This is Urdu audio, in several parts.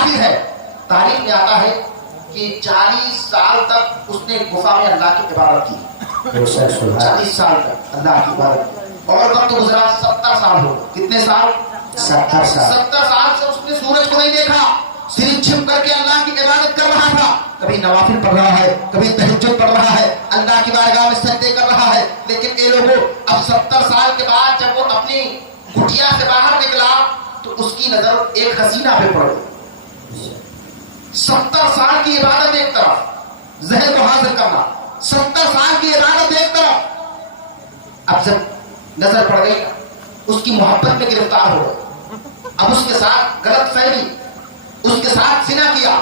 ظاہر ہے. تاریخ میں آتا ہے کہ 40 سال تک اس نے گفا میں اللہ کی عبادت کی. 40 سال تک اللہ کی عبادت. اور وقت گزرا 70 سال ہو. کتنے سال؟ 70 سال. 70 سال سے اس نے سورج کو نہیں دیکھا. صرف چھپ کر کے اللہ کی عبادت کر رہا تھا. کبھی نوافل پڑھ رہا ہے, کبھی تہجد پڑھ رہا ہے, اللہ کی بارگاہ میں سجدے کر رہا ہے. لیکن اے لوگوں, اب 70 سال کے بعد جب وہ اپنی کٹیا سے باہر نکلا تو اس کی نظر ایک حسینہ پہ پڑ گئی. 70 سال کی عبادت ایک طرف, ذہن کو حاضر کرنا, 70 سال کی عبادت ایک طرف. اب جب نظر پڑ گئی, اس کی محبت میں گرفتار ہو گئی. اب اس کے ساتھ غلط فہمی, اس کے ساتھ زنا کیا.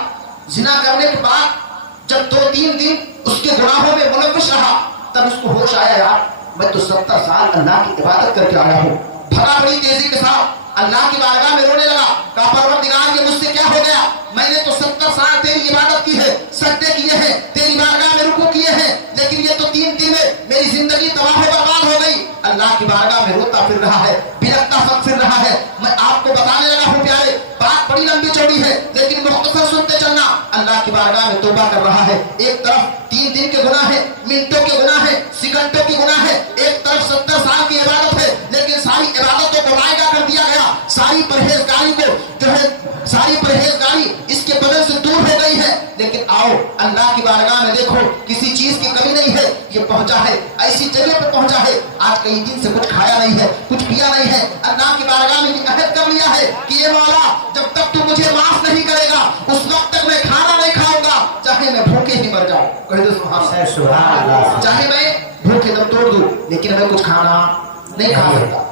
زنا کرنے کے بعد جب 2-3 دن اس کے گناہوں میں ملوث رہا, تب اس کو ہوش آیا, یار میں تو 70 سال اللہ کی عبادت کر کے آیا ہوں. بھگا بڑی تیزی کے ساتھ اللہ کی بارگاہ میں رونے لگا. کہا پروردگار یہ مجھ سے کیا ہو گیا؟ میں نے تو 70 سال تیری عبادت کی ہے, سجدے کیے ہیں, تیری بارگاہ میں رکوع کیے ہیں, لیکن یہ تو 3 دن میں میری زندگی تباہ و برباد ہو گئی. اللہ کی بارگاہ میں روتا پھر رہا ہے, بلکتا پھر رہا ہے. میں آپ کو بتانے لگا ہوں پیارے, بات بڑی لمبی چوڑی ہے لیکن مختصر سنتے چلنا. اللہ کی بارگاہ میں توبہ کر رہا ہے. ایک طرف 3 دن کے گناہ ہیں, منٹوں کے گناہ ہیں, سیکنڈوں کے گناہ ہیں. ایک طرف 70 سال کی عبادت ہے, لیکن ساری عبادتوں کو رائگا کر دیا گیا. ساری پرہیزگاری کو جو ہے, ساری پرہیزگاری اس کے بدن سے دور ہو گئی ہے. لیکن آؤ اللہ کی بارگاہ میں دیکھو, کسی چیز کی کمی نہیں ہے. یہ پہنچا ہے, ایسی جگہ پہ پہنچا ہے, آج کئی دن سے کچھ کھایا نہیں ہے, کچھ پیا نہیں ہے. اللہ کی بارگاہ میں یہ عہد کر لیا ہے کہ یہ مولا جب تک تو مجھے معاف نہیں کرے گا اس وقت تک میں کھانا نہیں کھاؤں گا, چاہے میں بھوکے ہی مر جاؤں. کہہ دو سبحان اللہ. چاہے میں بھوکے دم توڑ دوں لیکن میں کچھ کھانا نہیں کھا سکتا.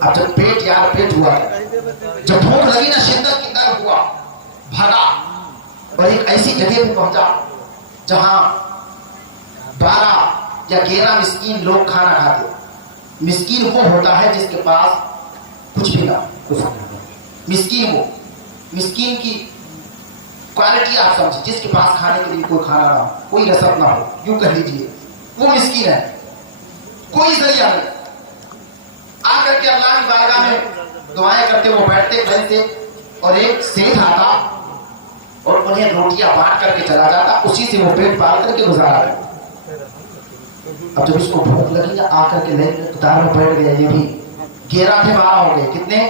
اب جب پیٹ یار پیٹ ہوا, جب بھوک لگی نا, شدت کی درد ہوا, بھاگا اور ایک ایسی جگہ پہ پہنچا جہاں 12 یا 11 مسکین لوگ کھانا کھاتے. مسکین وہ ہوتا ہے جس کے پاس کچھ بھی نہ ہو. مسکین وہ, مسکین کی کوالٹی آپ سمجھیں, جس کے پاس کھانے کے لیے کوئی کھانا نہ ہو, کوئی رسد نہ ہو, یوں کہہ لیجیے وہ مسکین ہے. کوئی ذریعہ نہیں. آ کر کے اللہ کی بارگاہ میں دعائیں کرتے وہ بیٹھتے بیٹھتے, اور ایک سیٹھ آتا اور انہیں روٹیاں بانٹ کر کے چلا جاتا. اسی سے وہ پیٹ پال کر کے گزارا رہے. اب جب اس کو بھوک لگی نا, آ کر کے قطار میں بیٹھ گیا. یہ بھی 11 تھے, 12 ہو گئے. کتنے؟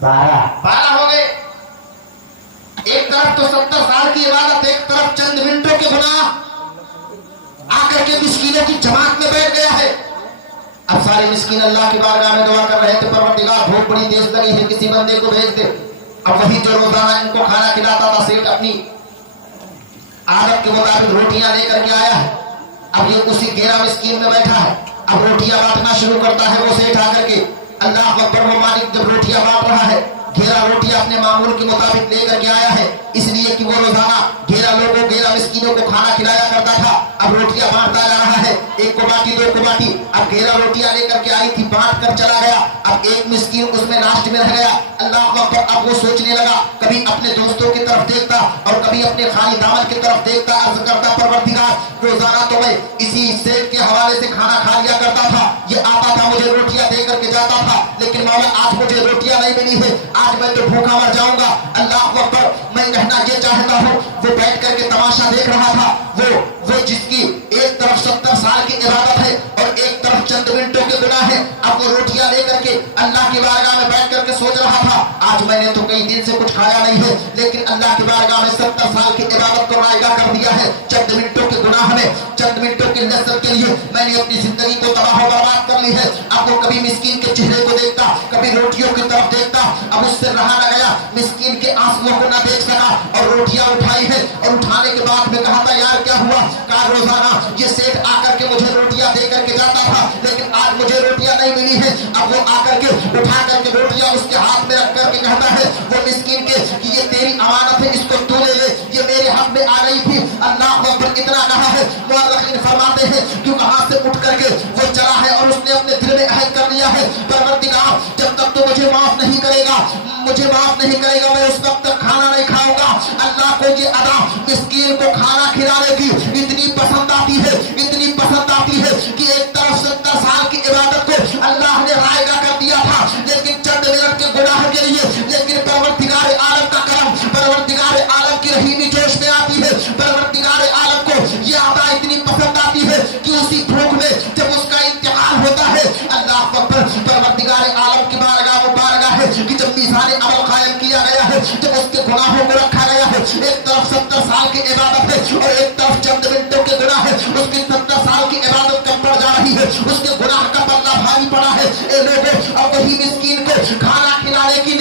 12 ہو گئے. ایک طرف تو 70 سال کی عبادت, ایک طرف چند منٹوں کے گناہ. آ کر کے مسکینوں کی جماعت میں بیٹھ گیا ہے. اب سارے مسکین اللہ کی بارگاہ میں دعا کر رہے تھے, پروردگار بھوک بڑی تیز لگی ہے, کسی بندے کو بھیج دے. اب وہی جو روزانہ ان کو کھانا کھلاتا تھا سیٹ, اپنی عادت کے مطابق روٹیاں لے کر کے آیا ہے. اب یہ اسی 11 مسکین میں بیٹھا ہے. اب روٹیاں بانٹنا شروع کرتا ہے وہ سیٹ آ کر کے. اللہ اکبر, وہ مالک جب روٹیاں بانٹ رہا ہے, 11 روٹیاں اپنے معمول کے مطابق لے کر کے آیا ہے, اس لیے کہ وہ روزانہ 11 لوگوں 11 مسکینوں کو کھانا کھلایا کرتا تھا. اب روٹیاں بانٹتا جا رہا ہے, 1 کو باٹی 2 کو باٹی. اب 11 روٹیاں لے کر کے آئی تھی, بانٹ کر چلا گیا. اب ایک مسکین اس میں لاسٹ میں رہ گیا. اللہ اکبر. اب وہ سوچنے لگا, کبھی اپنے دوستوں کی طرف دیکھتا اور کبھی اپنے خالی دامن کی طرف دیکھتا. عرض کرتا, پروردگار روزانہ تو میں اسی سیٹ کے حوالے سے کھانا کھا لیا کرتا تھا, یہ آتا تھا مجھے روٹیاں دے کر کے جاتا تھا, لیکن مولا آج مجھے روٹیاں نہیں ملی ہے, آج میں تو بھوکا مر جاؤں گا. اللہ اکبر. میں کہنا یہ چاہتا ہوں, وہ بیٹھ کر کے تماشا دیکھ رہا تھا. وہ جس کی ایک طرف 70 سال کی عبادت ہے اور ایک طرف چند منٹوں کے گناہ ہے. اب وہ روٹیاں لے کر کے اللہ کی بارگاہ میں بیٹھ کر کے سوچ رہا تھا, آج میں نے تو کئی دن سے کچھ کھایا نہیں ہے, لیکن اللہ کی بارگاہ میں 70 سال کی عبادت کو رائگا کر دیا ہے. چند منٹوں کے گناہ میں, چند منٹوں کی لذت کے لیے میں نے اپنی زندگی کو تباہ و برباد کر لی ہے. اب وہ کبھی مسکین کے چہرے کو دیکھتا, کبھی روٹیوں کی طرف دیکھتا. اب اس سے رہا نہ گیا, مسکین کے آنسوؤں کو نہ دیکھ سکا اور روٹیاں اٹھائی ہے. اور اٹھانے کے بعد میں کہا تھا, یار کیا ہوا؟ کہا روزانہ یہ سیٹ آ کر کے مجھے روٹیاں دے کر کے جاتا تھا, لیکن آج مجھے روٹیاں نہیں ملی ہے. اب وہ آ کر کے اٹھا کر کے روٹیاں اس کے ہاتھ میں رکھ کر کے کہتا ہے وہ مسکین کے کہ یہ تیری امانت ہے, اس کو تو لے لے, یہ میرے حق میں آ گئی تھی. اللہ اکبر. اتنا کہا ہے, مورخین فرماتے ہیں کہ وہاں سے اٹھ کر کے وہ چلا ہے اور اس نے اپنے دل میں عہد کر لیا ہے, پروردگار جب تک تو مجھے معاف نہیں کرے گا, مجھے معاف نہیں کرے گا, میں اس وقت تک کھانا نہیں کھاؤں گا. اللہ کو یہ ادا مسکین کو کھانا کھلانے کی اتنی پسند آتی ہے, اتنی پسند آتی ہے کہ ایک طرف 70 سال کی عبادت کو اللہ نے رائگا کر دیا تھا, لیکن چند منٹ کے گناہ کے لیے, لیکن پروردگار عالم کا کرم, میزان عمل قائم کیا گیا ہے، جب اس کے گناہوں کو رکھا گیا ہے، ایک طرف 70 سال کی عبادت ہے اور ایک طرف چند منٹوں کے گناہ ہے، اس کی 70 سال کی عبادت کم پڑ جا رہی ہے، اس کے گناہ کا بدلہ بھاری پڑا ہے۔ اے لوگوں، اب وہی مسکین کو کھانا کھلانے کی